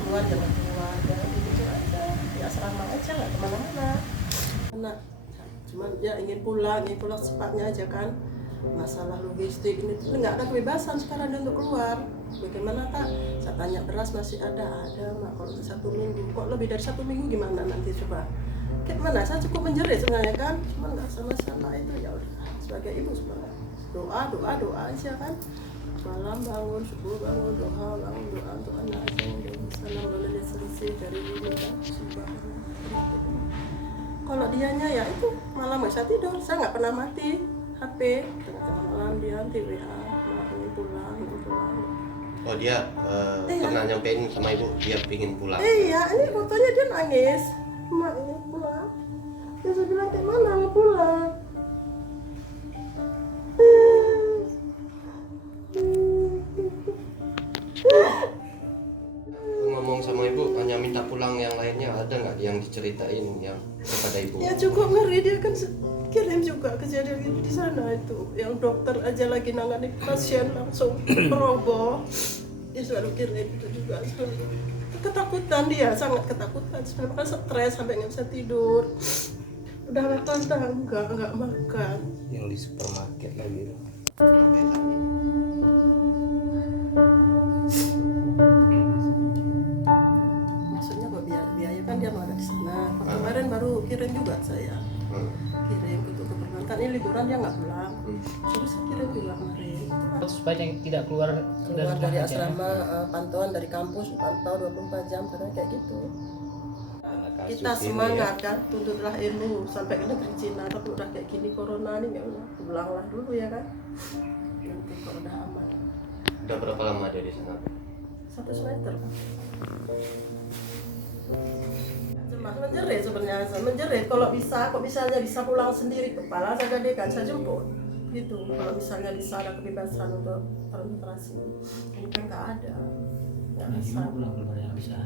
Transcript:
keluar jangan keluar, jangan gitu aja, di asrama aja, nggak kemana-mana. Anak cuman ya ingin pulang secepatnya aja kan. Masalah logistik ini tuh nggak ada kebebasan sekarang dia untuk keluar. Bagaimana kak? Saya tanya beras masih ada mak. Kalau 1 minggu, kok lebih dari 1 minggu gimana nanti coba? Kayak mana? Saya cukup menjerit sebenarnya kan, cuman nggak sama-sama itu ya udah. Sebagai ibu sebenarnya doa aja kan. Malam bangun, subuh bangun, doa untuk anak yang bisa mengambil selisih dari ini kan. Kalau dianya ya itu malam nggak bisa tidur, saya nggak pernah mati HP, tengah-tengah malam dia nanti WA, ingin pulang. Oh dia Iya. pernah nyampein sama ibu dia pingin pulang? Iya, ini fotonya dia nangis, mak ini pulang. Dia saya bilang kayak mana mau pulang? Ngomong sama ibu hanya minta pulang, yang lainnya ada nggak yang diceritain yang kepada ibu? Ya cukup ngeri, dia kan kirim juga kejadian itu di sana itu, yang dokter aja lagi nangani pasien langsung roboh, dia selalu kirim itu juga. Ketakutan dia, sangat ketakutan, sebenarnya stres sampai nggak bisa tidur. Udah makan enggak makan. Yang di supermarket lagi itu. Maksudnya kok biaya kan dia mau ada di sana. Kemarin baru kirim juga saya. Kirim gitu ke perbankan, ini liburan dia nggak pulang. Terus saya kirim juga kemarin. Supaya tidak keluar Dari asrama, pantauan dari kampus, pantau 24 jam karena kayak gitu. Kita semangat kan, tuntutlah ilmu sampai ke negeri Cina. Tapi udah kayak gini corona nih, ya udah pulanglah dulu ya kan. Nanti kalau udah aman. Udah berapa lama dia di sana? 1 semester. Cemas, menjerit sebenarnya, menjerit. Kalau bisa, kok misalnya bisa pulang sendiri, kepala saya gadekan, saya jemput. Gitu. Kalau misalnya bisa ada kebebasan untuk transportasi, ini kan nggak ada. Nggak bisa. Pulang bisa.